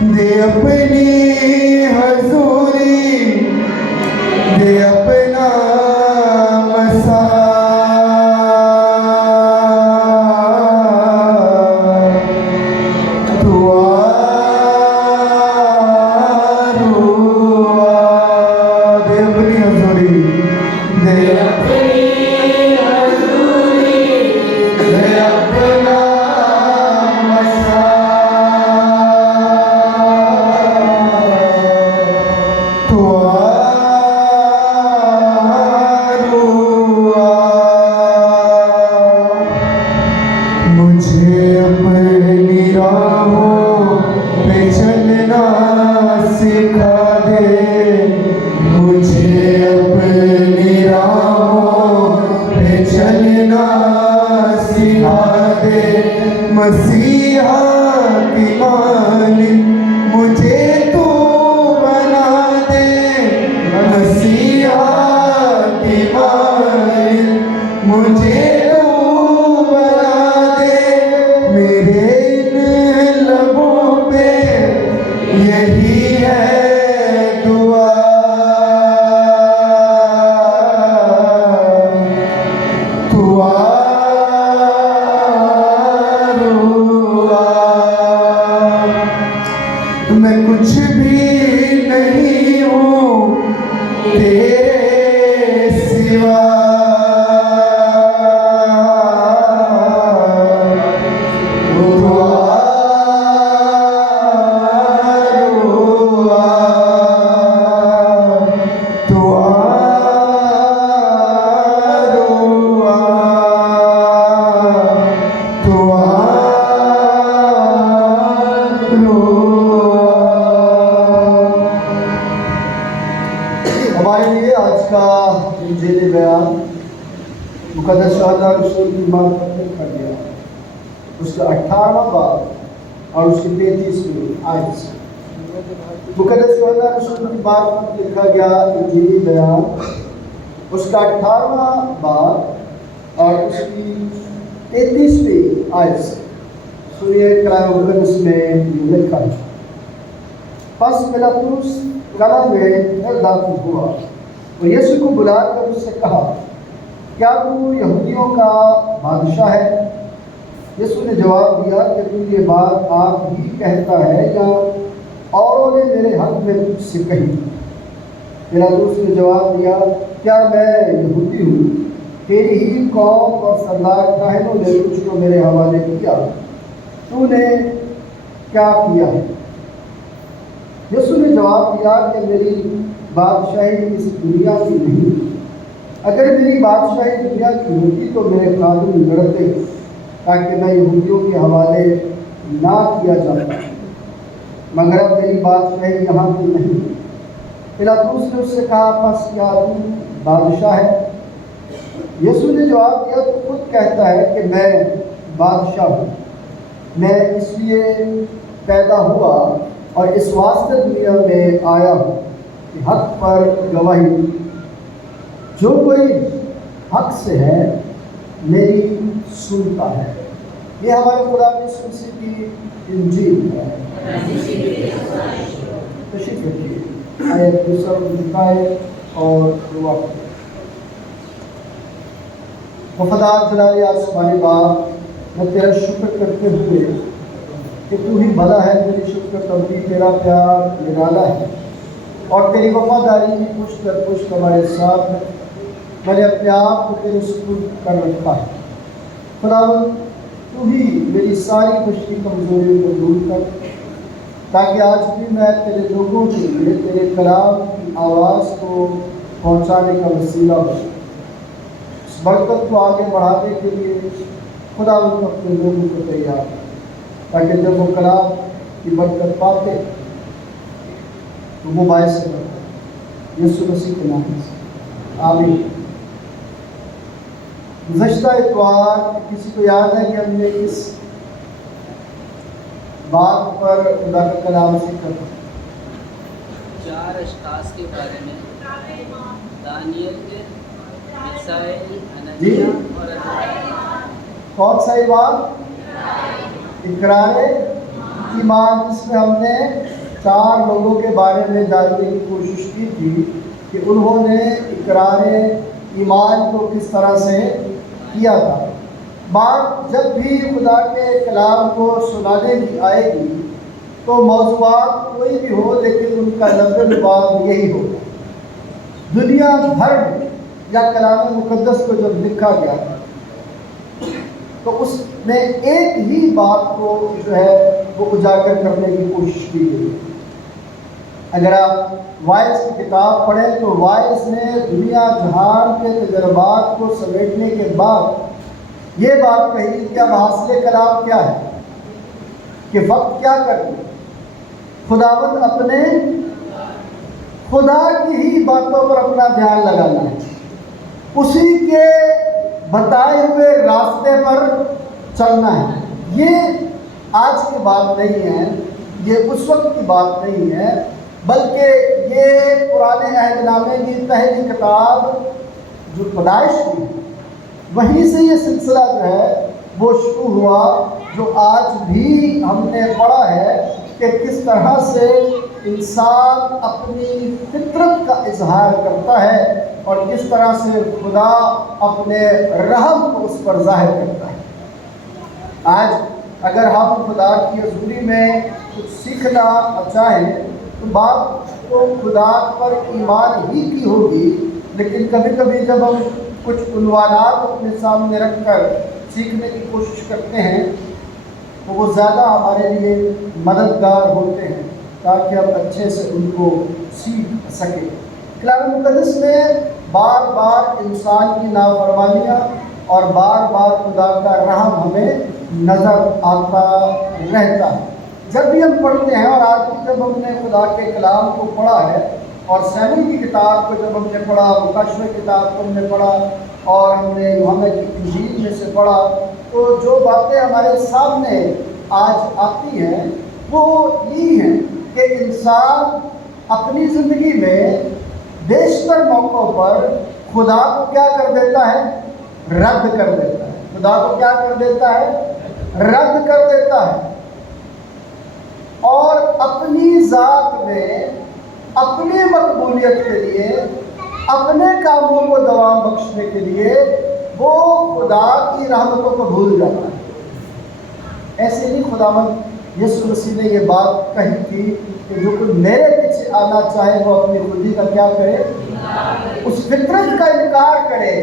دے اپنی حضوری دے اپنا مسا مسیحا کی مالک مجھے تو بنا دے مسیحا کی مالک مجھے تو بنا دے میرے ان لبوں پہ یہی ہے دعا میں کچھ بھی نہیں ہوں تیرے سوا ہمارے لیے آج کا انجیل بیان مقدس شہداء رسول کی معرفت میں لکھا گیا اس کا 18واں باب اور اس کی 33ویں آیت سے مقدس شہداء رسول کی معرفت میں لکھا گیا انجیل بیان اس کا 18واں باب اور اس کی 33ویں آیت سے سنیے کلام مقدس میں یہ لکھا ہے پس پلاطس قلعہ میں داخل ہوا اور یسوع کو بلا کر اس سے کہا کیا تو یہودیوں کا بادشاہ ہے؟ یسوع نے جواب دیا کہ تو یہ بات آپ ہی کہتا ہے یا اوروں نے میرے حق میں تجھ سے کہی؟ پلاطس نے جواب دیا کیا میں یہودی ہوں؟ تیری ہی قوم اور سردار کاہنوں نے تجھ کو میرے حوالے کیا، تو نے کیا کیا ہے؟ یسوع نے جواب دیا کہ میری بادشاہی اس دنیا کی نہیں، اگر میری بادشاہی دنیا کی ہوتی تو میرے قانون لڑتے تاکہ میں یہودیوں کے حوالے نہ کیا جاتا، مگر اب میری بادشاہی یہاں کی نہیں۔ پلاطس نے اس سے کہا پس کیا تو بادشاہ ہے؟ یسوع نے جواب دیا تو خود کہتا ہے کہ میں بادشاہ ہوں، میں اس لیے پیدا ہوا اور اس واسطے دنیا میں آیا ہوں کہ حق پر گواہی دوں۔ جو کوئی حق سے ہے میری سنتا ہے۔ یہ ہمارے خدا کی سنسی کی انجیل ہے۔ تشریف رکھیے، آیت دوسرا دکھائے اور دعا کریں۔ وفادار جلالی آسمانی باپ، میں تیرا شکر کرتے ہوئے کہ تو ہی بھلا ہے، تیری شکر تبدیل تیرا پیار نرالا ہے اور تیری وفاداری کی پشت در پشت ہمارے ساتھ ہے۔ میں نے اپنے آپ کو تیرے سپرد کر رکھا ہے۔ خداوند تو ہی میری ساری بشری کمزوریوں کو دور کر تاکہ آج بھی میں تیرے لوگوں کے لیے تیرے کلام کی آواز کو پہنچانے کا وسیلہ ہوں۔ اس برکت کو آگے بڑھانے کے لیے خداوند اپنے لوگوں کو تیار کر تاکہ جب وہ کلام کی برکت پاتے تو وہ باعث برکت یسوع مسیح کے نام سے آمین۔ گزشتہ اتوار کسی کو یاد ہے کہ ہم نے اس بات پر خدا کا کلام سیکھا تھا؟ 4 اشخاص کے بارے میں، دانیل کے، میشائیل، حنانیہ اور عزرائیل۔ کون سا ایمان؟ اقرار ایمان، جس میں ہم نے 4 لوگوں کے بارے میں جاننے کی کوشش کی تھی کہ انہوں نے اقرار ایمان کو کس طرح سے کیا تھا۔ بات جب بھی خدا کے کلام کو سنانے کی آئے گی تو موضوعات کوئی بھی ہو، لیکن ان کا لب لباب یہی ہوگا۔ دنیا بھر میں یا کلام مقدس کو جب لکھا گیا تو اس میں ایک ہی بات کو جو ہے وہ اجاگر کرنے کی کوشش کی گئی۔ اگر آپ وائس کی کتاب پڑھیں تو وائس نے دنیا جہان کے تجربات کو سمیٹنے کے بعد یہ بات کہی کہ اب حاصل کلام کیا ہے، کہ وقت کیا کرے، خداوند اپنے خدا کی ہی باتوں پر اپنا دھیان لگانا ہے، اسی کے بتائے ہوئے راستے پر چلنا ہے۔ یہ آج کی بات نہیں ہے، یہ اس وقت کی بات نہیں ہے، بلکہ یہ پرانے عہد نامے کی پہلی کتاب جو پیدائش کی، وہیں سے یہ سلسلہ جو ہے وہ شروع ہوا، جو آج بھی ہم نے پڑھا ہے کہ کس طرح سے انسان اپنی فطرت کا اظہار کرتا ہے اور کس طرح سے خدا اپنے رحم کو اس پر ظاہر کرتا ہے۔ آج اگر ہم خدا کی حضوری میں کچھ سیکھنا چاہیں تو بات تو خدا پر ایمان ہی کی ہوگی، لیکن کبھی کبھی جب ہم کچھ عنوانات اپنے سامنے رکھ کر سیکھنے کی کوشش کرتے ہیں تو وہ زیادہ ہمارے لیے مددگار ہوتے ہیں تاکہ ہم اچھے سے ان کو سیکھ سکیں۔ کلام مقدس میں بار بار انسان کی نافرمانیاں اور بار بار خدا کا رحم ہمیں نظر آتا رہتا ہے۔ جب بھی ہم پڑھتے ہیں، اور آج بھی جب ہم نے خدا کے کلام کو پڑھا ہے اور سیموئیل کی کتاب کو جب ہم نے پڑھا، مکاشفہ کی کتاب کو ہم نے پڑھا اور ہم نے یوحنا کی انجیل میں سے پڑھا، تو جو باتیں ہمارے سامنے آج آتی ہیں وہ یہ ہیں کہ انسان اپنی زندگی میں بیشتر موقعوں پر خدا کو کیا کر دیتا ہے؟ رد کر دیتا ہے۔ خدا کو کیا کر دیتا ہے؟ رد کر دیتا ہے، اور اپنی ذات میں اپنی مقبولیت کے لیے، اپنے کاموں کو دوام بخشنے کے لیے وہ خدا کی رحمتوں کو بھول جاتا ہے۔ ایسے ہی خداوند یسوع مسیح نے یہ بات کہی تھی کہ جو کوئی میرے پیچھے آنا چاہے وہ اپنی خودی کا کیا کرے؟ اس فطرت کا انکار کرے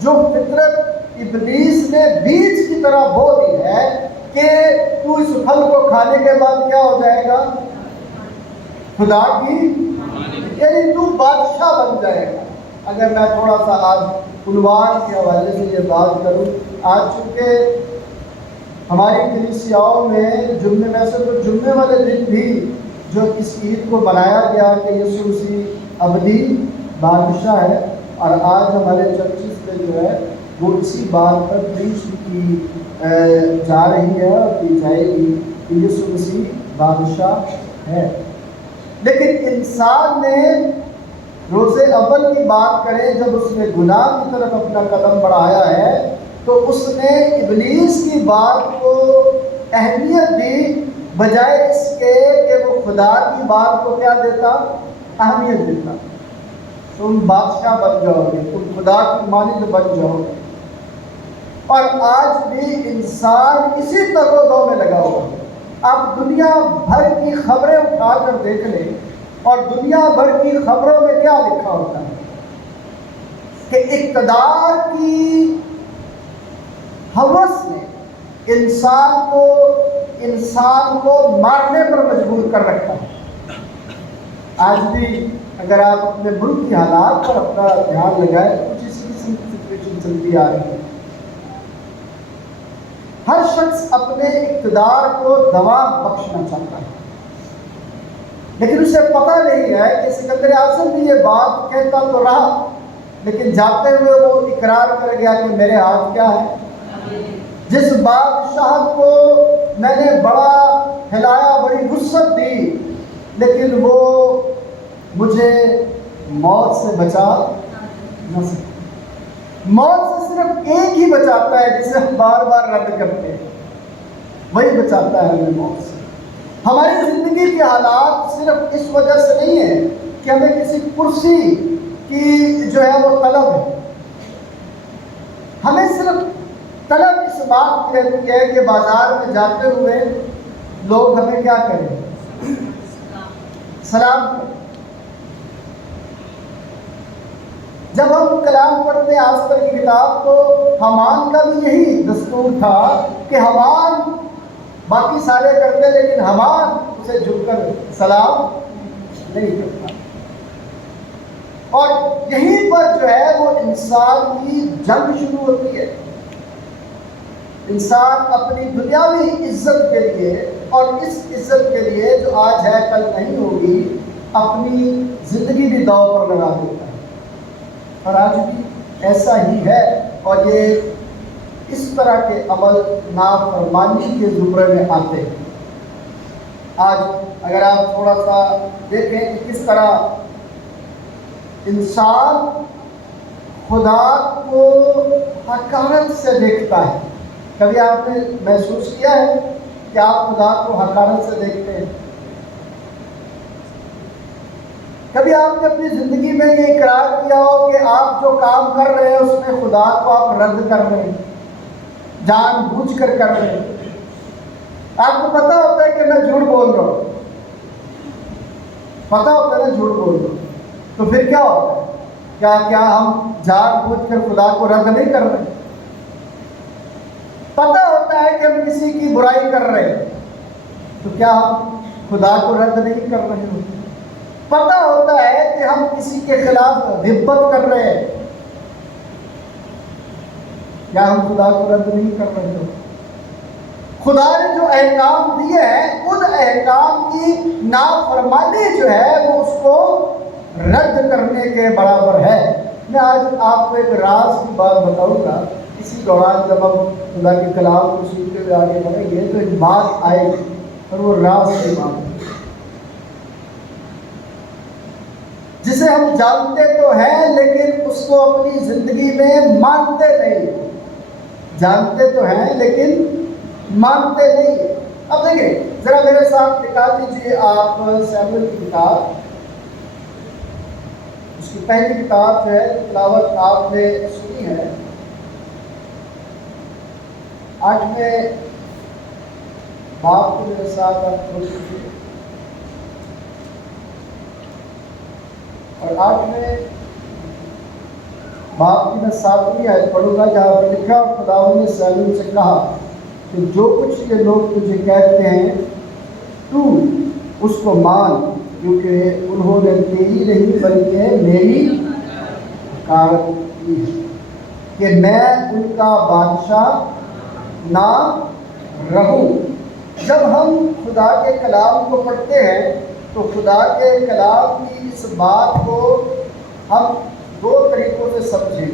جو فطرت ابلیس نے بیج کی طرح بو دی ہے کہ تو اس پھل کو کھانے کے بعد کیا ہو جائے گا؟ خدا کی، یعنی تو بادشاہ بن جائے گا۔ اگر میں تھوڑا سا آج عنوان کے حوالے سے یہ بات کروں، آج چونکہ ہماری کلیسیاؤں میں جمعے میں سے تو جمعے والے دن بھی جو اس عید کو منایا گیا کہ یسوع مسیح ابدی بادشاہ ہے، اور آج ہمارے چرچز میں جو ہے وہ اسی بات پر پریچ کی جا رہی ہے اور کی جائے گی کہ یسوع مسیح بادشاہ ہے۔ لیکن انسان نے روز اول کی بات کریں، جب اس نے گناہ کی طرف اپنا قدم بڑھایا ہے تو اس نے ابلیس کی بات کو اہمیت دی بجائے اس کے کہ وہ خدا کی بات کو کیا دیتا؟ اہمیت دیتا۔ تم بادشاہ بن جاؤ گے، تم خدا کی مانند بن جاؤ گے۔ اور آج بھی انسان اسی تگ میں لگا ہوا ہے۔ آپ دنیا بھر کی خبریں اٹھا کر دیکھ لیں اور دنیا بھر کی خبروں میں کیا لکھا ہوتا ہے کہ اقتدار کی ہوس نے انسان کو مارنے پر مجبور کر رکھا ہے۔ آج بھی اگر آپ اپنے ملک کی حالات پر اپنا دھیان لگائیں تو کچھ اسی قسم کی سچویشن چلتی آ رہی ہے۔ ہر شخص اپنے اقتدار کو دوام بخشنا چاہتا ہے، لیکن اسے پتہ نہیں ہے کہ سکندر اعظم بھی یہ بات کہتا تو رہا، لیکن جاتے ہوئے وہ اقرار کر گیا کہ میرے ہاتھ کیا ہے؟ جس بادشاہ کو میں نے بڑا ہلایا، بڑی وسعت دی، لیکن وہ مجھے موت سے بچا نہ سکتا۔ موت سے صرف ایک ہی بچاتا ہے جسے ہم بار بار رد کرتے ہیں، وہی بچاتا ہے ہمیں موت سے۔ ہماری زندگی کے حالات صرف اس وجہ سے نہیں ہے کہ ہمیں کسی کرسی کی جو ہے وہ طلب ہے. ہمیں صرف طلب اس بات کی رہتی ہے کہ بازار میں جاتے ہوئے لوگ ہمیں کیا کریں؟ سلام کریں. جب ہم کلام پڑھتے ہیں آستر کی کتاب تو حمان کا بھی یہی دستور تھا کہ حمان باقی سارے کرتے لیکن حمان اسے جھک کر سلام نہیں کرتا. اور یہیں پر جو ہے وہ انسان کی جنگ شروع ہوتی ہے. انسان اپنی دنیاوی عزت کے لیے اور اس عزت کے لیے جو آج ہے کل نہیں ہوگی اپنی زندگی بھی داؤ پر لگا دیتا ہے. اور آج بھی ایسا ہی ہے. اور یہ اس طرح کے عمل نافرمانی کے زمرے میں آتے ہیں. آج اگر آپ تھوڑا سا دیکھیں کہ کس طرح انسان خدا کو حقارت سے دیکھتا ہے. کبھی آپ نے محسوس کیا ہے کہ آپ خدا کو حقارت سے دیکھتے ہیں؟ کبھی آپ نے اپنی زندگی میں یہ اقرار کیا ہو کہ آپ جو کام کر رہے ہیں اس میں خدا کو آپ رد کر رہے ہیں، جان بوجھ کر رہے ہیں؟ آپ کو پتہ ہوتا ہے کہ میں جھوٹ بول رہا ہوں، پتہ ہوتا ہے نا جھوٹ بول رہا ہوں، تو پھر کیا ہوتا ہے؟ کیا ہم جان بوجھ کر خدا کو رد نہیں کر رہے؟ پتہ ہوتا ہے کہ ہم کسی کی برائی کر رہے ہیں تو کیا ہم خدا کو رد نہیں کر رہے ہوتے؟ پتہ ہوتا ہے کہ ہم کسی کے خلاف غیبت کر رہے ہیں، کیا ہم خدا کو رد نہیں کر رہے ہوتے؟ خدا نے جو احکام دیے ہیں ان احکام کی نافرمانی جو ہے وہ اس کو رد کرنے کے برابر ہے. میں آج آپ کو ایک راز کی بات بتاؤں گا. اسی دوران جب ہم خدا کے کلام کو سیکھتے ہوئے آگے بڑھیں گے تو ایک بات آئے گی اور وہ راز کی بات ہے جسے ہم جانتے تو ہیں لیکن اس کو اپنی زندگی میں مانتے نہیں. جانتے تو ہیں لیکن مانتے نہیں. اب دیکھیں ذرا میرے ساتھ نکال دیجیے آپ سیموئیل کی کتاب، اس کی پہلی کتاب جو ہے تلاوت آپ نے سنی ہے. 8ویں باب کو میرے ساتھ آپ کھول دیجیے اور 8ویں باب کی میں 7ویں آیت پڑھوں گا جہاں پر لکھا خداوند نے سیموئیل سے کہا کہ جو کچھ یہ لوگ تجھے کہتے ہیں تو اس کو مان کیونکہ انہوں نے تیری نہیں بلکہ میری حکارت کی ہے کہ میں ان کا بادشاہ نہ رہوں. جب ہم خدا کے کلام کو پڑھتے ہیں تو خدا کے کلام کی اس بات کو ہم 2 طریقوں سے سمجھیں.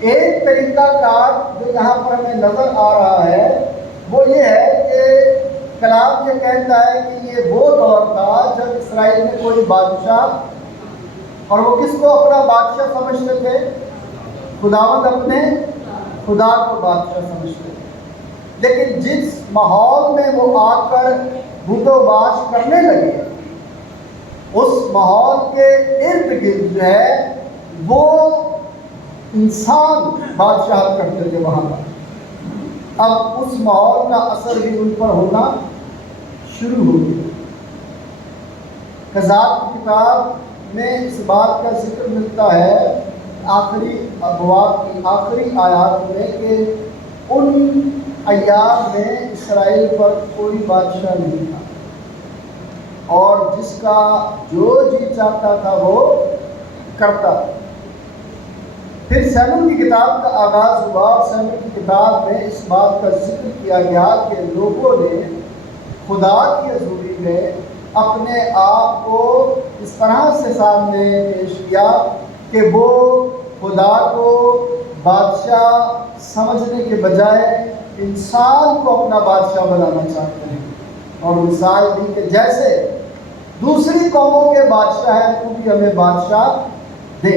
ایک طریقہ کار جو یہاں پر ہمیں نظر آ رہا ہے وہ یہ ہے کہ کلام یہ کہتا ہے کہ یہ وہ دور تھا جب اسرائیل میں کوئی بادشاہ، اور وہ کس کو اپنا بادشاہ سمجھتے تھے؟ خداوند اپنے خدا کو بادشاہ سمجھتے تھے. لیکن جس ماحول میں وہ آ کر بت و باش کرنے لگے اس ماحول کے ارد گرد جو ہے وہ انسان بادشاہت کرتے تھے وہاں پر. اب اس ماحول کا اثر بھی ان پر ہونا شروع ہو گیا. قضات کی کتاب میں اس بات کا ذکر ملتا ہے آخری ابواب کی آخری آیات میں کہ ان ایام میں اسرائیل پر کوئی بادشاہ نہیں تھا اور جس کا جو جی چاہتا تھا وہ کرتا تھا. پھر سیموئیل کی کتاب کا آغاز ہوا اور سیموئیل کی کتاب میں اس بات کا ذکر کیا گیا کہ لوگوں نے خدا کی حضوری میں اپنے آپ کو اس طرح سے سامنے پیش کیا کہ وہ خدا کو بادشاہ سمجھنے کے بجائے انسان کو اپنا بادشاہ بنانا چاہتے ہیں اور مثال دی کہ جیسے دوسری قوموں کے بادشاہ ہیں تو بھی ہمیں بادشاہ دے.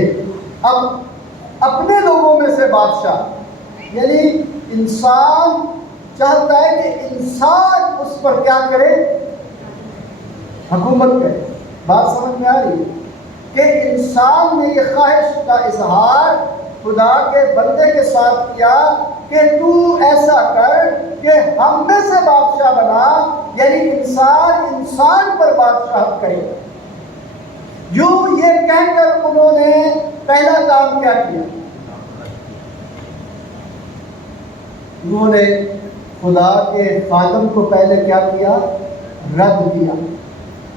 اب اپنے لوگوں میں سے بادشاہ یعنی انسان چاہتا ہے کہ انسان اس پر کیا کرے؟ حکومت کرے۔ بات سمجھ میں آ رہی ہے کہ انسان نے یہ خواہش کا اظہار خدا کے بندے کے ساتھ کیا کہ تو ایسا کر کہ ہم میں سے بادشاہ بنا، یعنی انسان پر بادشاہت کرے۔ یوں یہ کہہ کر انہوں نے پہلا کام کیا کیا؟ انہوں نے خدا کے خادم کو پہلے کیا کیا؟ رد کیا۔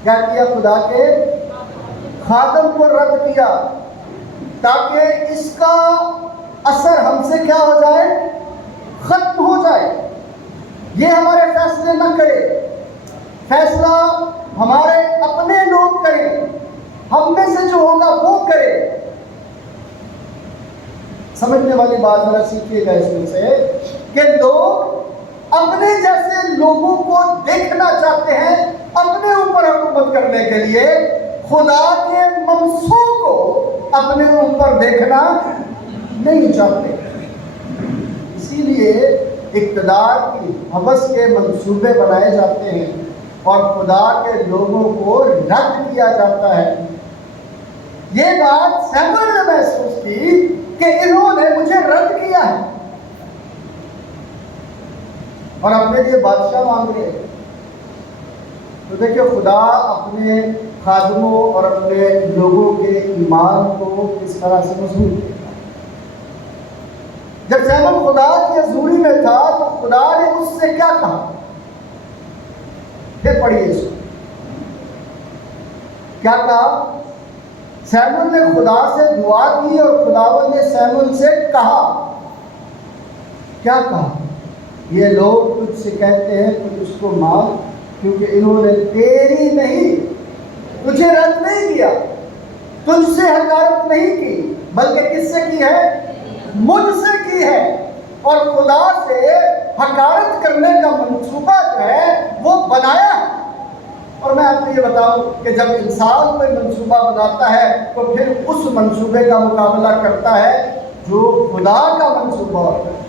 کیا کیا؟ خدا کے خادم کو رد کیا تاکہ اس کا اثر ہم سے کیا ہو جائے؟ ختم ہو جائے۔ یہ ہمارے فیصلے نہ کرے، فیصلہ ہمارے اپنے لوگ کریں، ہم میں سے جو ہوگا وہ کرے۔ سمجھنے والی بات ذرا سیکھیے گا اس میں سے کہ لوگ اپنے جیسے لوگوں کو دیکھنا چاہتے ہیں اپنے اوپر حکومت کرنے کے لیے، خدا کے منصوب کو اپنے اوپر دیکھنا نہیں چاہتے۔ اسی لیے اقتدار کی ہوس کے منصوبے بنائے جاتے ہیں اور خدا کے لوگوں کو رد کیا جاتا ہے۔ یہ بات سیموئیل نے محسوس کی کہ انہوں نے مجھے رد کیا ہے اور اپنے لیے بادشاہ مانگ رہے ہیں۔ تو دیکھیں خدا اپنے خادموں اور اپنے لوگوں کے ایمان کو کس طرح سے مضبوط کرتا ہے۔ جب سیموئیل خدا کی حضوری میں تھا تو خدا نے اس سے کیا کہا؟ پھر پڑھیے اس کو، کیا کہا؟ سیموئیل نے خدا سے دعا کی اور خداوند نے سیموئیل سے کہا، کیا کہا؟ یہ لوگ تجھ سے کہتے ہیں کہ اس کو مار، کیونکہ انہوں نے تیری نہیں، تجھے رد نہیں کیا، تجھ سے حقارت نہیں کی، بلکہ کس سے کی ہے؟ مجھ سے کی ہے۔ اور خدا سے حقارت کرنے کا منصوبہ جو ہے وہ بنایا ہے۔ اور میں آپ کو یہ بتاؤں کہ جب انسان کوئی منصوبہ بناتا ہے تو پھر اس منصوبے کا مقابلہ کرتا ہے جو خدا کا منصوبہ ہوتا ہے۔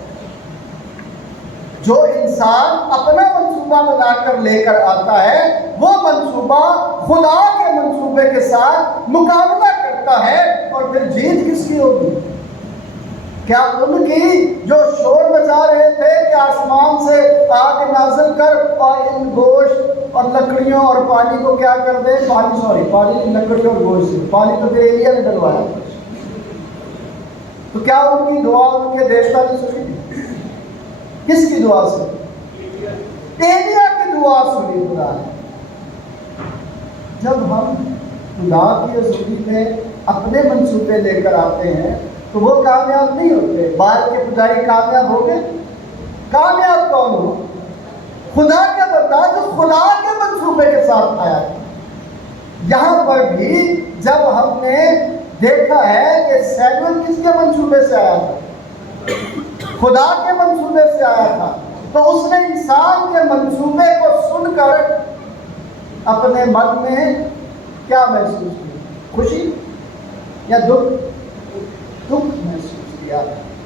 جو انسان اپنا منصوبہ بنا کر لے کر آتا ہے وہ منصوبہ خدا کے منصوبے کے ساتھ مقابلہ کرتا ہے، اور پھر جیت کس کی ہوگی؟ کیا ان کی جو شور مچا رہے تھے کہ آسمان سے آگ نازل کر اور ان گوشت اور لکڑیوں اور پانی کو کیا کر دے؟ پانی لکڑیوں اور گوشت سے، پانی تو پھر ایلیا نے ڈلوایا، تو کیا ان کی دعا ان کے دیوتا نے سنی؟ کس کی دعا سنی؟ ایلیا کی دعا سنی خدا نے۔ جب ہم خدا کی حضوری میں اپنے منصوبے لے کر آتے ہیں تو وہ کامیاب نہیں ہوتے۔ باہر کے پجاری کامیاب ہو گئے؟ کامیاب کون ہو؟ خدا کا بندہ جو خدا کے منصوبے کے ساتھ آیا ہے۔ یہاں پر بھی جب ہم نے دیکھا ہے کہ سیموئیل کس کے منصوبے سے آیا تھا؟ خدا کے منصوبے سے آیا تھا، تو اس نے انسان کے منصوبے کو سن کر اپنے من میں کیا محسوس کیا؟ خوشی یا دکھ؟ دکھ محسوس کیا۔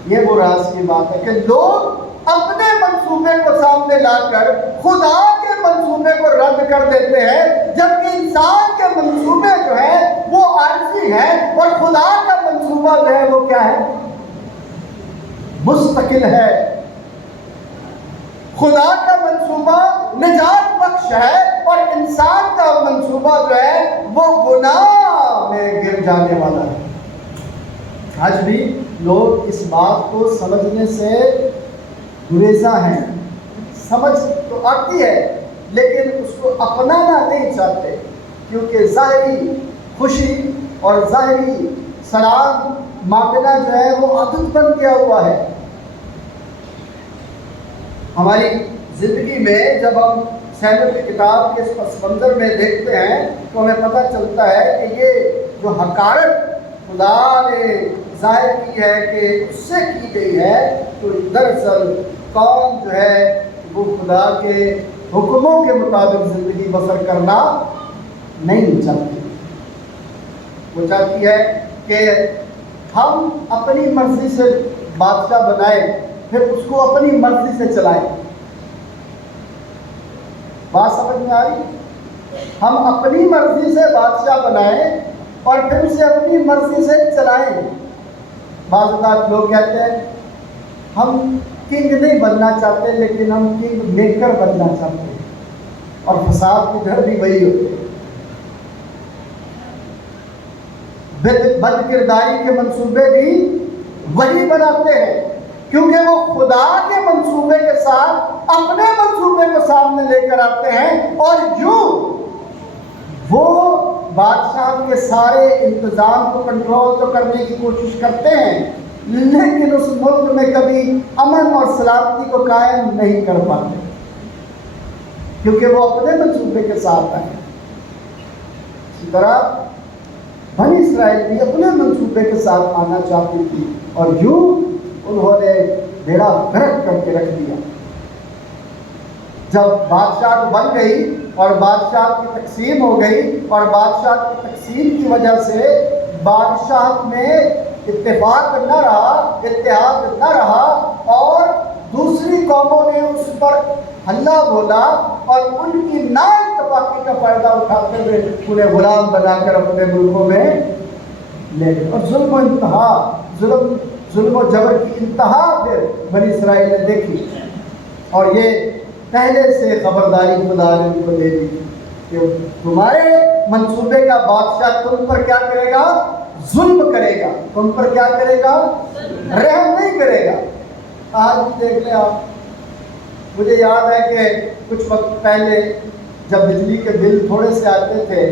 یہ وہ راز کی بات ہے کہ لوگ اپنے منصوبے کو سامنے لا کر خدا کے منصوبے کو رد کر دیتے ہیں، جبکہ انسان کے منصوبے جو ہے وہ عارضی ہے اور خدا کا منصوبہ جو ہے وہ کیا ہے؟ مستقل ہے۔ خدا کا منصوبہ نجات بخش ہے اور انسان کا منصوبہ جو ہے وہ گناہ میں گر جانے والا ہے۔ آج بھی لوگ اس بات کو سمجھنے سے گریزاں ہیں۔ سمجھ تو آتی ہے لیکن اس کو اپنانا نہیں چاہتے، کیونکہ ظاہری خوشی اور ظاہری سلام مانگنا جو ہے وہ عادت بن گیا ہوا ہے۔ ہماری زندگی میں جب ہم سیموئیل کی کتاب کے اس پس منظر میں دیکھتے ہیں تو ہمیں پتہ چلتا ہے کہ یہ جو حقارت خدا نے ظاہر کی ہے کہ اس سے کی گئی ہے، تو دراصل قوم جو ہے وہ خدا کے حکموں کے مطابق زندگی بسر کرنا نہیں چاہتی۔ وہ چاہتی ہے کہ ہم اپنی مرضی سے بادشاہ بنائیں، پھر اس کو اپنی مرضی سے چلائیں۔ بات سمجھ میں آ رہی؟ ہم اپنی مرضی سے بادشاہ بنائیں اور پھر اسے اپنی مرضی سے چلائیں. بعض اوقات لوگ کہتے ہیں ہم کنگ نہیں بننا چاہتے لیکن ہم کنگ میکر بننا چاہتے ہیں, اور فساد کی جڑ بھی وہی ہوتی ہے. بد کرداری کے منصوبے بھی وہی بناتے ہیں, کیونکہ وہ خدا کے منصوبے کے ساتھ اپنے منصوبے کو سامنے لے کر آتے ہیں, اور یوں وہ بادشاہ کے سارے انتظام کو کنٹرول تو کرنے کی کوشش کرتے ہیں, لیکن اس ملک میں کبھی امن اور سلامتی کو قائم نہیں کر پاتے, کیونکہ وہ اپنے منصوبے کے ساتھ ہیں. اسی طرح بنی اسرائیل بھی اپنے منصوبے کے ساتھ آنا چاہتی تھی, اور یوں انہوں نے بیڑا غرق کر کے رکھ دیا. جب بادشاہ بن گئی اور بادشاہ کی تقسیم ہو گئی, اور بادشاہ کی تقسیم کی وجہ سے بادشاہ میں اتفاق نہ رہا, اتحاد نہ رہا, اور دوسری قوموں نے اس پر حلہ بولا اور ان کی نا اتفاقی کا فائدہ اٹھاتے ہوئے انہیں غلام بنا کر اپنے ملکوں میں لے گئے. اور ظلم و انتہا, ظلم و جبر کی انتہا پھر بنی اسرائیل نے دیکھی, اور یہ پہلے سے خبرداری خدا نے ان کو دے دی کہ تمہارے منصوبے کا بادشاہ تم پر کیا کرے گا؟ ظلم کرے گا. تم پر کیا کرے گا؟ رحم نہیں کرے گا. آج بھی دیکھ لیں آپ, مجھے یاد ہے کہ کچھ وقت پہلے جب بجلی کے بل تھوڑے سے آتے تھے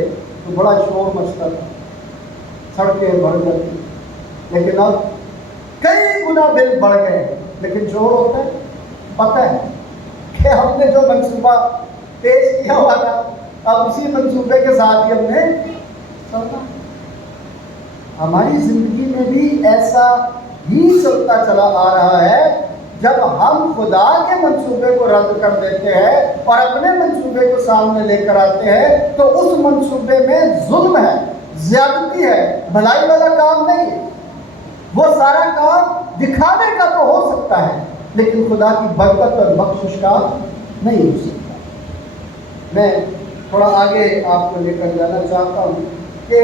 تو بڑا شور مچتا تھا, سڑکیں بڑھ جاتی, لیکن اب کئی گنا بل بڑھ گئے. لیکن شور ہوتا ہے, پتہ ہے کہ ہم نے جو منصوبہ پیش کیا ہوا تھا اب اسی منصوبے کے ساتھ ہی ہم نے چلنا. ہماری زندگی میں بھی ایسا ہی چلتا چلا آ رہا ہے. جب ہم خدا کے منصوبے کو رد کر دیتے ہیں اور اپنے منصوبے کو سامنے لے کر آتے ہیں تو اس منصوبے میں ظلم ہے, زیادتی ہے, بھلائی والا کام نہیں ہے. وہ سارا کام دکھانے کا تو ہو سکتا ہے لیکن خدا کی برکت اور بخشش کا نہیں ہو سکتا. میں تھوڑا آگے آپ کو لے کر جانا چاہتا ہوں کہ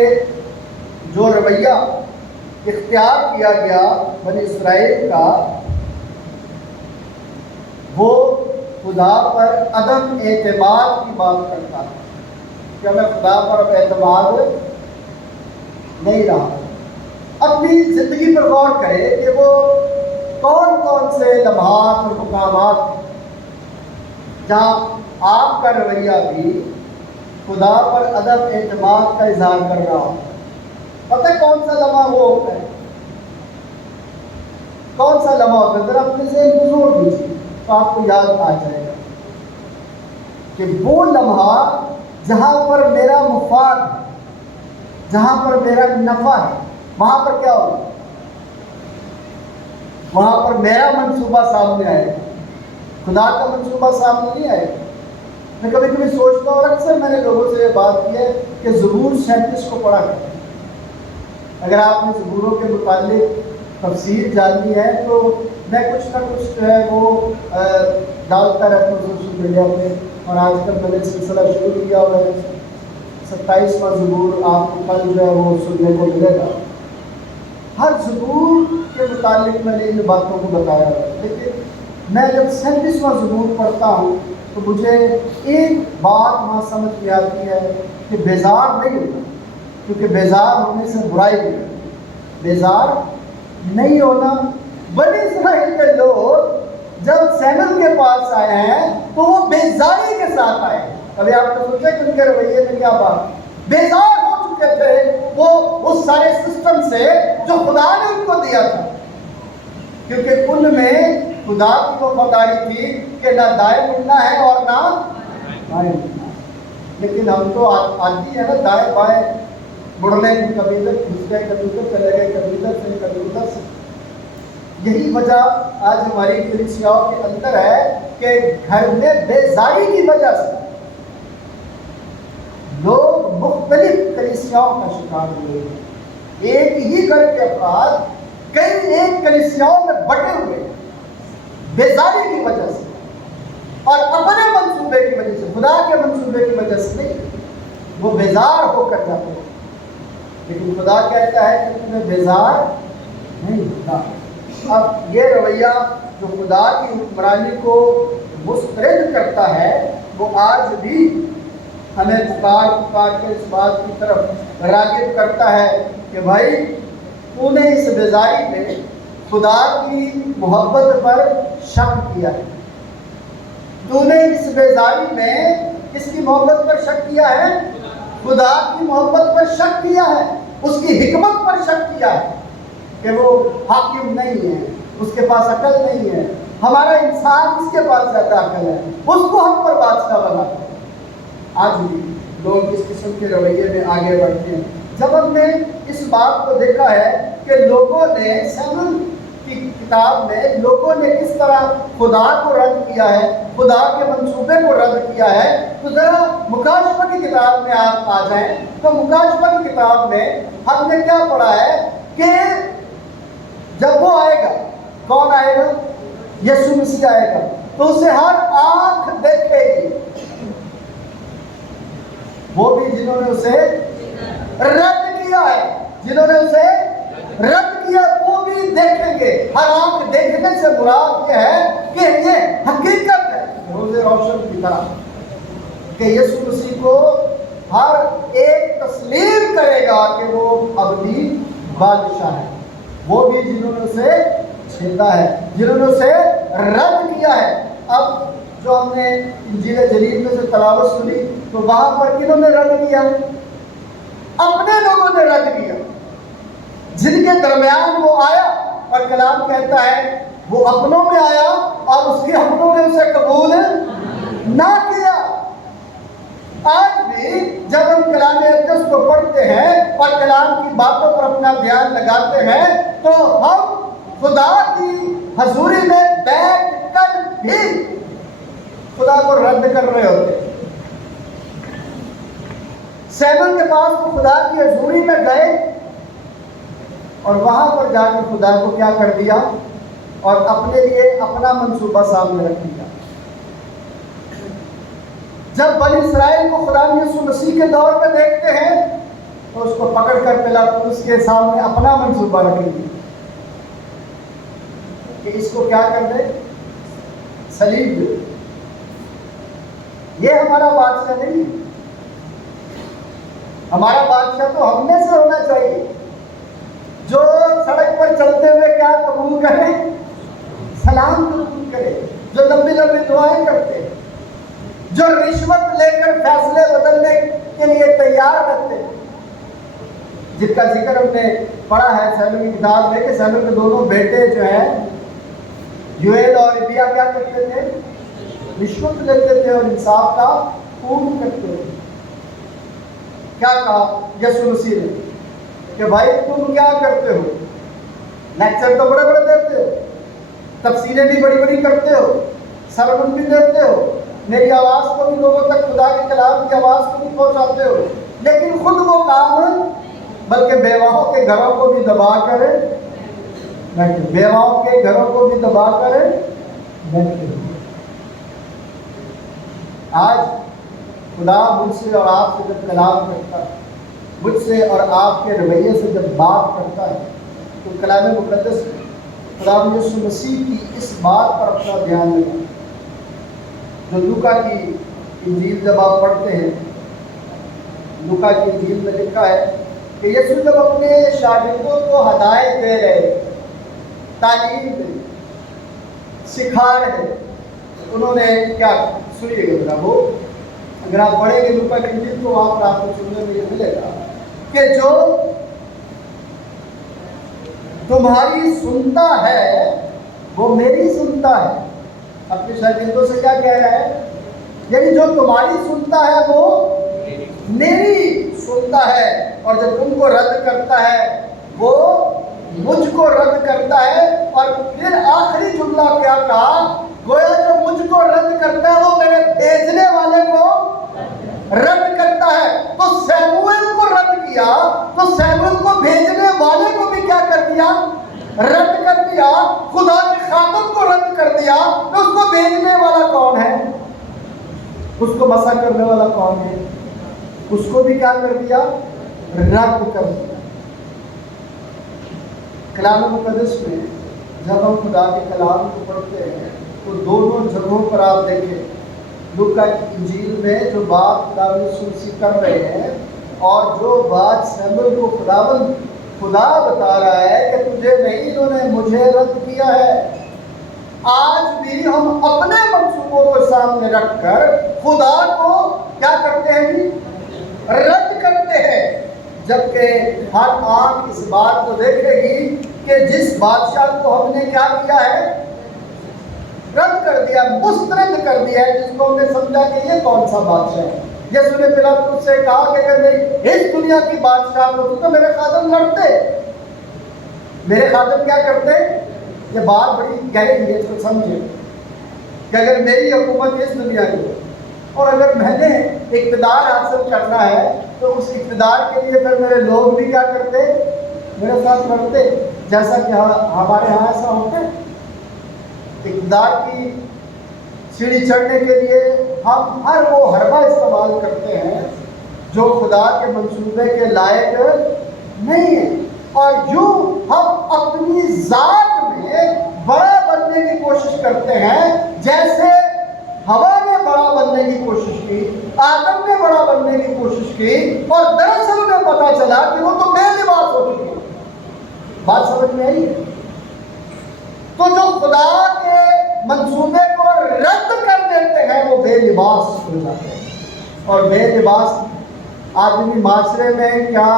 جو رویہ اختیار کیا گیا بنی اسرائیل کا, وہ خدا پر عدم اعتماد کی بات کرتا ہے. کیا میں خدا پر اعتماد نہیں رہا؟ اپنی زندگی پر غور کرے کہ وہ کون کون سے لمحات اور مقامات جہاں آپ کا رویہ بھی خدا پر عدم اعتماد کا اظہار کر رہا ہو. پتہ ہے کون سا لمحہ وہ ہوتا ہے؟ کون سا لمحہ ہوتا ہے؟ ذرا اپنے سے گزور دیجیے تو آپ کو یاد آ جائے گا کہ وہ لمحہ جہاں پر میرا مفاد ہے, جہاں پر میرا نفع ہے, وہاں پر کیا ہوگا؟ وہاں پر میرا منصوبہ سامنے آئے گا, خدا کا منصوبہ سامنے نہیں آئے گا. میں کبھی کبھی سوچتا ہوں, اور اکثر میں نے لوگوں سے یہ بات کی ہے کہ زبور 37 کو پڑھا کریں. اگر آپ نے زبوروں کے متعلق تفسیر جاننی ہے تو میں کچھ نہ کچھ جو ہے وہ ڈالتا رہتا ہوں سوشل میڈیا پہ, اور آج کل میں نے سلسلہ شروع کیا ہوا ہے. 27واں زبور آپ کو کل جو ہے وہ سننے کو ملے گا. ہر زبور کے متعلق میں نے ان باتوں کو بتایا ہے, لیکن میں جب 37واں زبور پڑھتا ہوں تو مجھے ایک بات وہاں سمجھ میں آتی ہے کہ بیزار نہیں ہونا, کیونکہ بیزار ہونے سے برائی نہیں, بیزار نہیں ہونا. بنی اسرائیل کے لوگ جب سیمل کے پاس آئے ہیں تو وہ بیزاری کے ساتھ آئے. ابھی آپ نے سوچا کہ ان کے رویے میں کیا بات, بیزار ہو چکے تھے وہ اس سارے سسٹم سے جو خدا نے ان کو دیا تھا, کیونکہ ان میں خدا کی وفاداری تھی کہ نہ دائیں مڑنا ہے اور نہ بائیں مڑنا. لیکن ہم تو آتی ہے نا دائیں بائیں مڑنے کی, کبھی ادھر گھس گئے, کبھی ادھر چلے گئے, کبھی ادھر سے کبھی ادھر سے. یہی وجہ آج ہماری کلیسیاؤں کے اندر ہے کہ گھر میں بیزاری کی وجہ سے لوگ مختلف کلیسیاؤں کا شکار ہوئے ہیں. ایک ہی گھر کے افراد کئی ایک کلیسیاؤں میں بٹے ہوئے بیزاری کی وجہ سے. اور اپنے منصوبے کی وجہ سے، خدا کے منصوبے کی وجہ سے نہیں، وہ بیزار ہو کر جاتے ہیں۔ لیکن خدا کہتا ہے کہ تمہیں بیزار نہیں ہوتا۔ اب یہ رویہ جو خدا کی حکمرانی کو مسترد کرتا ہے، وہ آج بھی ہمیں پکار کے اس بات کی طرف راغب کرتا ہے کہ بھائی تو نے اس بیزاری میں خدا کی محبت پر شک کیا ہے، تو نے اس بیزاری میں کس کی محبت پر شک کیا ہے؟ خدا کی محبت پر شک کیا ہے، اس کی حکمت پر شک کیا ہے کہ وہ حاکم نہیں ہے، اس کے پاس عقل نہیں ہے، ہمارا انسان اس کے پاس زیادہ عقل ہے، اس کو ہم پر بادشاہ بناتا ہے۔ آج بھی لوگ اس قسم کے رویے میں آگے بڑھتے ہیں۔ جب ہم نے اس بات کو دیکھا ہے کہ لوگوں نے سیموئیل کی کتاب میں لوگوں نے کس طرح خدا کو رد کیا ہے، خدا کے منصوبے کو رد کیا ہے، تو ذرا مکاشفہ کی کتاب میں آپ آ جائیں تو مکاشفہ کی کتاب میں ہم نے کیا پڑھا ہے کہ جب وہ آئے گا، کون آئے گا؟ یسوع مسیح آئے گا، تو اسے ہر آنکھ دیکھے گی، وہ بھی جنہوں نے اسے رد کیا ہے، جنہوں نے اسے رد کیا وہ بھی دیکھیں گے۔ ہر آنکھ دیکھنے سے مراد یہ ہے کہ یہ حقیقت ہے روز روشن کی طرح کہ یسوع مسیح کو ہر ایک تسلیم کرے گا کہ وہ ابدی بادشاہ ہے، وہ بھی جنہوں نے اسے چھیدا ہے، جنہوں نے اسے رد کیا ہے۔ اب جو ہم نے انجیل جلیل میں سے تلاوت سنی تو وہاں پر کنہوں نے رد کیا؟ اپنے لوگوں نے رد کیا، جن کے درمیان وہ آیا، اور کلام کہتا ہے وہ اپنوں میں آیا اور اس کے اپنوں نے اسے قبول نہ کیا۔ آج بھی جب ہم کلام اقدس کو پڑھتے ہیں اور کلام کی باتوں پر اپنا دھیان لگاتے ہیں تو ہم خدا کی حضوری میں بیٹھ کر بھی خدا کو رد کر رہے ہوتے ہیں۔ سیموئیل کے پاس تو خدا کی حضوری میں گئے اور وہاں پر جا کر خدا کو کیا کر دیا اور اپنے لیے اپنا منصوبہ سامنے رکھ دیا۔ جب بنی اسرائیل کو خدا یسوع مسیح کے دور میں دیکھتے ہیں تو اس کو پکڑ کر پلاطونس کے سامنے اپنا منصوبہ رکھیں گے کہ اس کو کیا کر دے؟ صلیب دے۔ یہ ہمارا بادشاہ نہیں، ہمارا بادشاہ تو ہم میں سے ہونا چاہیے جو سڑک پر چلتے ہوئے کیا قبول کرے؟ سلام قبول کرے، جو لمبی لمبی دعائیں کرتے، جو رشوت لے کر فیصلے بدلنے کے لیے تیار رہتے، جن کا ذکر ہم نے پڑھا ہے سیموئیل کی کتاب میں کہ سیموئیل کے دونوں بیٹے جو ہیں یوئیل اور ابیا کیا کرتے تھے؟ رشوت لیتے تھے اور انصاف کا خون کرتے تھے۔ کیا کہا یسوع مسیح نے کہ بھائی تم کیا کرتے ہو؟ لیکچر تو بڑے بڑے دیتے ہو، تفسیریں بھی بڑی بڑی کرتے ہو، سرمن بھی دیتے ہو، میری آواز کو بھی لوگوں تک خدا کے کلام کی آواز کو بھی پہنچاتے ہو، لیکن خود وہ کام بلکہ بیواؤں کے گھروں کو بھی دبا کرے بیواؤں کے گھروں کو بھی دبا کرے بیٹھتے ہو۔ آج خدا مجھ سے اور آپ سے جب کلام کرتا ہے، مجھ سے اور آپ کے رویے سے جب بات کرتا ہے تو کلام مقدس خدا یسوع مسیح کی اس بات پر اپنا دھیان لگا جو لوکا کی انجیل جب آپ پڑھتے ہیں، لوکا کی انجیل میں لکھا ہے کہ یسوع جب اپنے شاگردوں کو ہدایت دے رہے، تعلیم دے، سکھا رہے، انہوں نے کیا سنیے گا ذرا، وہ اگر آپ پڑھیں گے لوکا کی انجیل تو وہاں پر آپ کو سننے میں یہ ملے گا کہ جو تمہاری سنتا ہے وہ میری سنتا ہے۔ اپنے شاگردوں سے کیا کہہ رہا ہے؟ یعنی جو تمہاری سنتا ہے وہ میری سنتا ہے، اور جب تم کو رد کرتا ہے وہ مجھ کو رد کرتا ہے۔ اور پھر آخری جملہ کیا کہا؟ گویا جو مجھ کو رد کرتا ہے وہ میرے بھیجنے والے کو رد کرتا ہے۔ تو سیموئیل کو رد کیا تو سیموئیل کو بھیجنے والے کو بھی کیا کر دیا؟ رد کر دیا، خدا کے خاتم کو رد کر دیا، تو اس کو بھیجنے والا کون ہے؟ اس کو مسح کرنے والا کون ہے؟ اس کو بھی کیا کر دیا؟ رد کر دیا۔ کلام مقدس میں جب ہم خدا کے کلام کو پڑھتے ہیں تو دونوں جگہوں پر آپ دیکھیں، لوکا کی انجیل میں جو بات خدا یسوع کر رہے ہیں اور جو بات سیموئیل کو خدا بتا رہا ہے کہ تجھے نہیں، انہوں نے مجھے رد کیا ہے۔ آج بھی ہم اپنے منصوبوں کو سامنے رکھ کر خدا کو کیا کرتے ہیں جی؟ رد کرتے ہیں، جبکہ ہر آنکھ اس بات کو دیکھے گی کہ جس بادشاہ کو ہم نے کیا کیا ہے؟ رد کر دیا، مسترد کر دیا ہے، جس کو ہم نے سمجھا کہ یہ کون سا بادشاہ ہے۔ یسوع نے پلاطس سے کہا کہ اگر نہیں اس دنیا کی بادشاہ کو تو میرے خادم لڑتے، میرے خادم کیا کرتے؟ یہ بات بڑی گہری ہے، اس کو سمجھے کہ اگر میری حکومت اس دنیا کی اور اگر میں نے اقتدار حاصل کرنا ہے تو اس اقتدار کے لیے پھر میرے لوگ بھی کیا کرتے؟ میرے ساتھ لڑتے، جیسا کہ ہمارے ہاں ایسا ہوتا ہے۔ اقتدار کی سیڑھی چڑھنے کے لیے ہم ہر وہ حربہ استعمال کرتے ہیں جو خدا کے منصوبے کے لائق نہیں ہے، اور یوں ہم اپنی ذات میں بڑا بننے کی کوشش کرتے ہیں، جیسے ہوا نے بڑا بننے کی کوشش کی، آدم نے بڑا بننے کی کوشش کی، اور دراصل میں پتا چلا کہ وہ تو بے لباس ہو چکی ہے۔ بات سمجھ میں آئی؟ تو جو خدا کے منصوبے کو رد کر دیتے ہیں وہ بے لباس ہو جاتے ہیں، اور بے لباس آدمی معاشرے میں کیا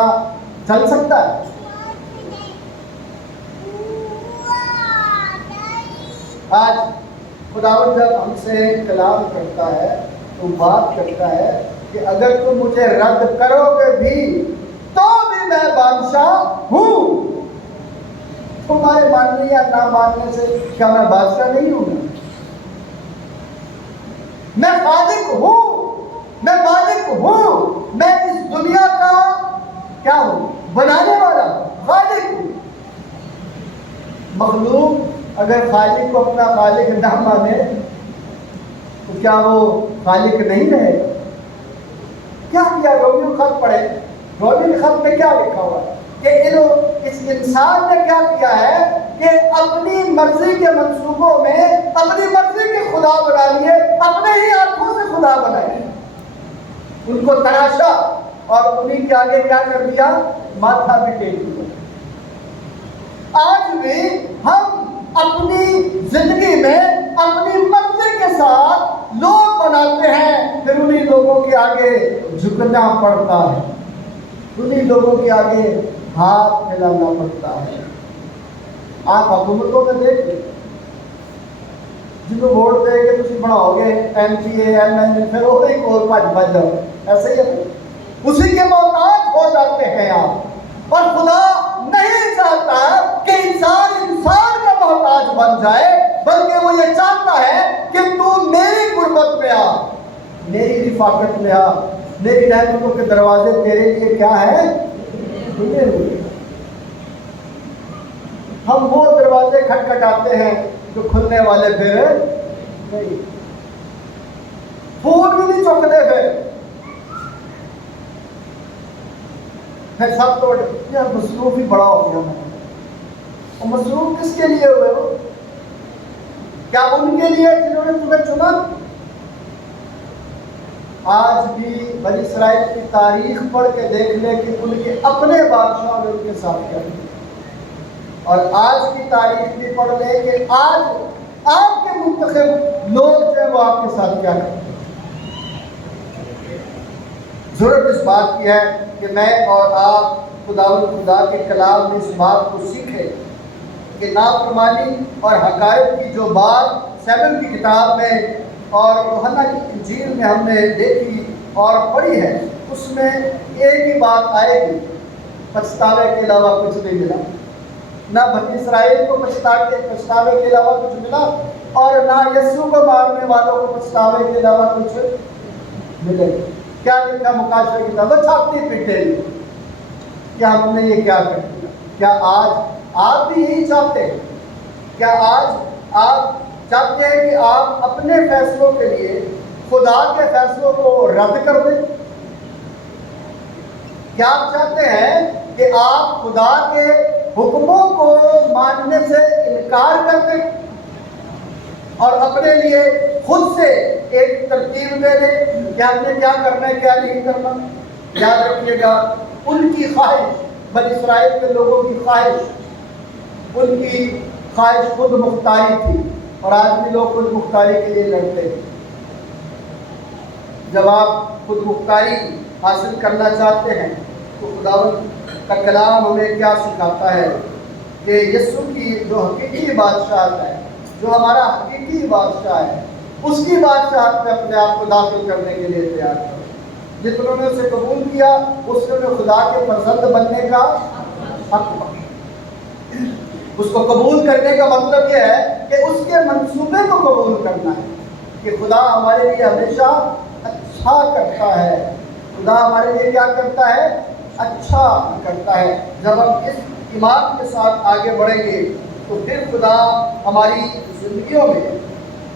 چل سکتا ہے؟ آج خداوند جب ہم سے کلام کرتا ہے تو بات کرتا ہے کہ اگر تم مجھے رد کرو گے بھی تو بھی میں بادشاہ ہوں۔ تمہارے ماننے یا نہ ماننے سے کیا میں بادشاہ نہیں ہوں؟ میں خالق ہوں، میں مالک ہوں، میں اس دنیا کا کیا ہوں؟ بنانے والا خالق ہوں۔ مخلوق اگر خالق کو اپنا خالق نہ مانے تو کیا وہ خالق نہیں رہے گا؟ کیا کیا رومیو خط پڑھے، رومیو خط میں کیا لکھا ہوا ہے کہ اس انسان نے کیا کیا ہے کہ اپنی مرضی کے منصوبوں میں اپنی مرضی کے خدا بنا لیے، اپنے ہی ہاتھوں سے خدا بنائے، ان کو تراشا اور انہیں کے آگے کیا کر دیا؟ ماتھا بھی ٹیک دیا۔ آج بھی ہم اپنی زندگی میں اپنی مرضی کے ساتھ لوگ بناتے ہیں، پھر انہی لوگوں کے آگے جھکنا پڑتا ہے، انہی لوگوں کے آگے ہاتھ پھیلانا پڑتا ہے۔ آپ حکومتوں میں دیکھ لیں، جن کو ووٹ دے کے تم بناؤ گے M P A M L A, پھر وہ ایک اور بچ جاؤ، ایسے ہی ہے، اسی کے محتاج ہو جاتے ہیں آپ۔ اور خدا نہیں چاہتا کہ انسان کا محتاج بن جائے، بلکہ وہ یہ چاہتا ہے کہ تو میری قربت میں آ، میری رفاقت میں آ، میری رحمتوں کے دروازے تیرے لیے کیا ہے؟ کھلے ہوئے۔ ہم وہ دروازے کھٹکھٹاتے ہیں جو کھلنے والے پھر نہیں، فون بھی نہیں چکتے، پھر سب توڑ یار مصروف ہی بڑا ہو گیا میں۔ اور مصروف کس کے لیے ہوئے ہو؟ کیا ان کے لیے جنہوں نے تمہیں چنا؟ آج بھی بنی اسرائیل کی تاریخ پڑھ کے دیکھ لے کہ ان کے اپنے بادشاہ نے ان کے ساتھ کیا کیا، اور آج کی تاریخ بھی پڑھ لے کہ آج آپ کے منتخب لوگ جو ہیں وہ آپ کے ساتھ کیا کرتے ہیں۔ ضرورت اس بات کی ہے کہ میں اور آپ خدا کے کلام میں اس بات کو سیکھیں کہ نافرمانی اور حقائق کی جو بات سیموئیل کی کتاب میں اور یوحنا کی انجیل میں ہم نے دیکھی اور پڑھی ہے، اس میں ایک ہی بات آئے گی، پچھتاوے کے علاوہ کچھ نہیں ملا۔ نہ بنی اسرائیل کو پچھتاوے کے علاوہ کچھ ملا، اور نہ یسوع کو مارنے والوں کو پچھتاوے کے علاوہ کچھ ملے۔ کیا لکھا مکاشفہ کی کتاب؟ وہ چھاپتی پیٹے کیا ہم نے یہ کیا کر دیا؟ کیا آج آپ بھی یہی چاہتے ہیں؟ کیا آج آپ چاہتے ہیں کہ آپ اپنے فیصلوں کے لیے خدا کے فیصلوں کو رد کر دیں؟ کیا آپ چاہتے ہیں کہ آپ خدا کے حکموں کو ماننے سے انکار کر دیں اور اپنے لیے خود سے ایک ترتیب دے دیں کہ ہم نے کیا کرنا ہے کیا نہیں کرنا؟ یاد رکھیے گا، ان کی خواہش، بنی اسرائیل کے لوگوں کی خواہش، ان کی خواہش خود مختاری تھی، اور آج بھی لوگ خود مختاری کے لیے لڑتے ہیں۔ جب آپ خود مختاری حاصل کرنا چاہتے ہیں تو خداوند کا کلام ہمیں کیا سکھاتا ہے کہ یسوع کی جو حقیقی بادشاہت ہے، جو ہمارا حقیقی بادشاہ ہے، اس کی بادشاہت میں اپنے آپ کو داخل کرنے کے لیے تیار کرو۔ جتنوں نے اسے قبول کیا اس نے خدا کے فرزند بننے کا حق پایا۔ اس کو قبول کرنے کا مطلب یہ ہے کہ اس کے منصوبے کو قبول کرنا ہے کہ خدا ہمارے لیے ہمیشہ اچھا کرتا ہے۔ خدا ہمارے لیے کیا کرتا ہے؟ اچھا کرتا ہے۔ جب ہم اس ایمان کے ساتھ آگے بڑھیں گے تو پھر خدا ہماری زندگیوں میں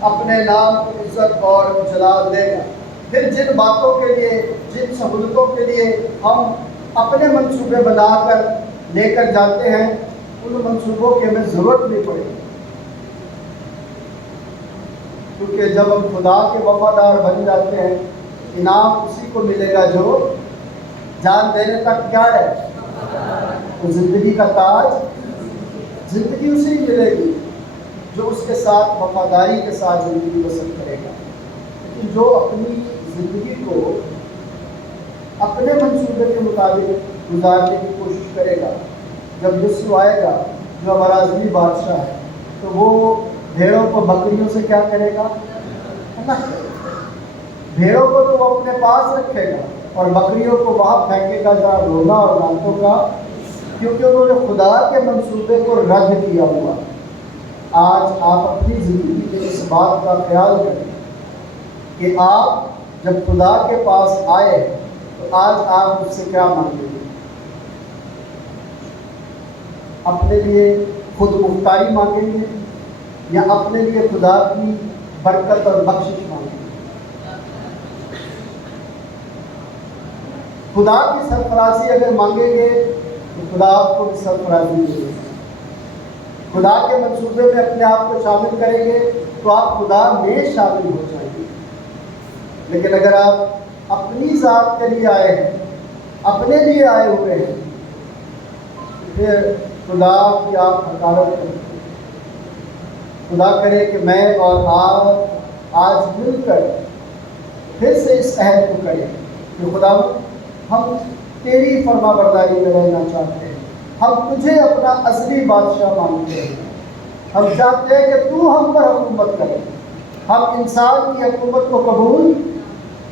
اپنے نام کو عزت اور جلال دے گا۔ پھر جن باتوں کے لیے، جن سہولتوں کے لیے ہم اپنے منصوبے بنا کر لے کر جاتے ہیں، ان منصوبوں کی ہمیں ضرورت نہیں پڑے گی، کیونکہ جب ہم خدا کے وفادار بن جاتے ہیں، انعام اسی کو ملے گا جو جان دینے تک کیا ہے، تو زندگی کا تاج، زندگی اسی ملے گی جو اس کے ساتھ وفاداری کے ساتھ زندگی بسر کرے گا۔ لیکن جو اپنی زندگی کو اپنے منصوبے کے مطابق گزارنے کی کوشش کرے گا، جب یسوع آئے گا جو ہمارا عظیم بادشاہ ہے، تو وہ بھیڑوں کو بکریوں سے کیا کرے گا؟ الگ کرے گا۔ بھیڑوں کو تو وہ اپنے پاس رکھے گا اور بکریوں کو وہاں پھینکے گا جہاں رونا اور دانتوں کا، کیونکہ انہوں نے خدا کے منصوبے کو رد کیا ہوا۔ آج آپ اپنی زندگی میں اس بات کا خیال کریں کہ آپ جب خدا کے پاس آئے تو آج آپ اس سے کیا مانگیں گے؟ اپنے لیے خود مختاری مانگیں گے یا اپنے لیے خدا کی برکت اور بخشش مانگیں گے؟ خدا کی سرفرازی اگر مانگیں گے تو خدا آپ کو بھی سرفرازی دے گا۔ خدا کے منصوبے میں اپنے آپ کو شامل کریں گے تو آپ خدا میں شامل ہو جائیں گے۔ لیکن اگر آپ اپنی ذات کے لیے آئے ہیں، اپنے لیے آئے ہوئے ہیں، پھر خدا کی آپ حقارت کریں۔ خدا کرے کہ میں اور آپ آج مل کر پھر سے اس عہد کو کریں کہ خدا ہم تیری فرما برداری میں رہنا چاہتے ہیں، ہم تجھے اپنا اصلی بادشاہ مانتے ہیں، ہم چاہتے ہیں کہ تو ہم پر حکومت کرے، ہم انسان کی حکومت کو قبول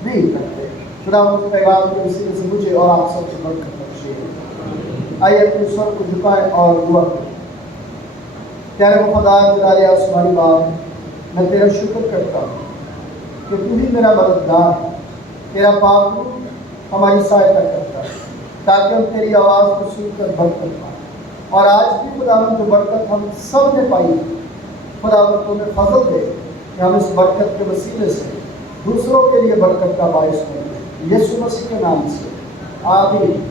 نہیں کرتے۔ خدا اس پیغام کے وسیلے سے مجھے اور آپ سب سے برکت بخشے۔ آئیے اپنے سر کو جھکائیں اور دعا کریں۔ پیارے وفادار جلال آسمانی باپ، میں تیرا شکر کرتا ہوں کہ تو ہی میرا مددگار ہے۔ تیرا پاک روح ہماری سہایتا کرتا ہے تاکہ ہم تیری آواز کو سن کر برکت پائیں، اور آج بھی خداوند جو برکت ہم سب نے پائی ہے، خداوند تو ہمیں فضل دے کہ ہم اس برکت کے وسیلے سے دوسروں کے لیے برکت کا باعث بنیں۔ یسوع مسیح کے نام سے آمین۔